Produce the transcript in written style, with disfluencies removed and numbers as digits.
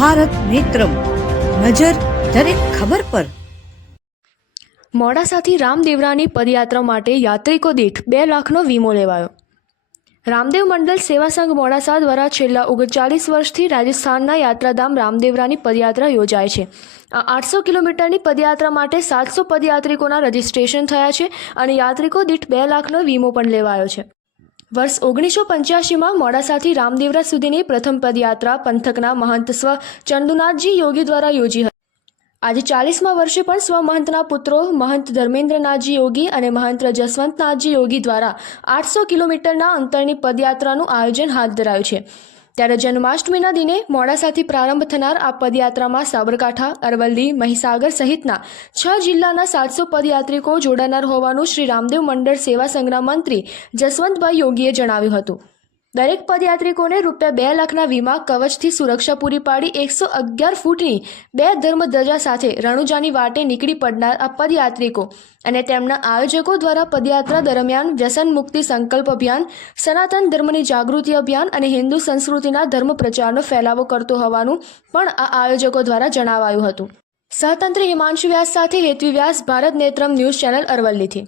ભારત નેત્રમ, નજર દરેક ખબર પર। મોડાસાથી રામદેવરાની પદયાત્રા માટે યાત્રિકો દીઠ 2 લાખનો વીમો લેવાયો। રામદેવ મંડળ સેવા સંઘ મોડાસા દ્વારા છેલ્લા 39 વર્ષથી રાજસ્થાનના યાત્રાધામ રામદેવરાની પદયાત્રા યોજાય છે। આ 800 કિલોમીટરની પદયાત્રા માટે 700 પદયાત્રિકોના રજીસ્ટ્રેશન થયા છે અને યાત્રિકો દીઠ 2 લાખનો વીમો પણ લેવાયો છે। વર્ષ 1985માં મોડાસાથી રામદેવરા સુધીની પ્રથમ પદયાત્રા પંથકના મહંત સ્વ ચંદુનાથજી યોગી દ્વારા યોજી હતી। આજે 40મા વર્ષે પણ સ્વ મહંતના પુત્રો મહંત ધર્મેન્દ્રનાથજી યોગી અને મહંત જસવંતનાથજી યોગી દ્વારા 800 કિલોમીટરના અંતરની પદયાત્રાનું આયોજન હાથ ધરાયું છે। ત્યારે જન્માષ્ટમીના દિને મોડાસાથી પ્રારંભ થનાર આ પદયાત્રામાં સાબરકાંઠા, અરવલ્લી, મહીસાગર સહિતના 6 જિલ્લાના 700 પદયાત્રિકો જોડાનાર હોવાનું શ્રી રામદેવ મંડળ સેવા સંઘના મંત્રી જસવંતભાઈ યોગીએ જણાવ્યું હતું। દરેક પદયાત્રિકોને રૂપિયા 2 લાખના વીમા કવચથી સુરક્ષા પૂરી પાડી 111 ફૂટની 2 ધર્મધજા સાથે રણુજાની વાટે નીકળી પડનાર આ પદયાત્રિકો અને તેમના આયોજકો દ્વારા પદયાત્રા દરમિયાન વ્યસન મુક્તિ સંકલ્પ અભિયાન, સનાતન ધર્મની જાગૃતિ અભિયાન અને હિન્દુ સંસ્કૃતિના ધર્મ પ્રચારનો ફેલાવો કરતો હોવાનું પણ આ આયોજકો દ્વારા જણાવાયું હતું। સહતંત્રી હિમાંશુ વ્યાસ સાથે હેતવી વ્યાસ, ભારત નેત્રમ ન્યૂઝ ચેનલ, અરવલ્લીથી।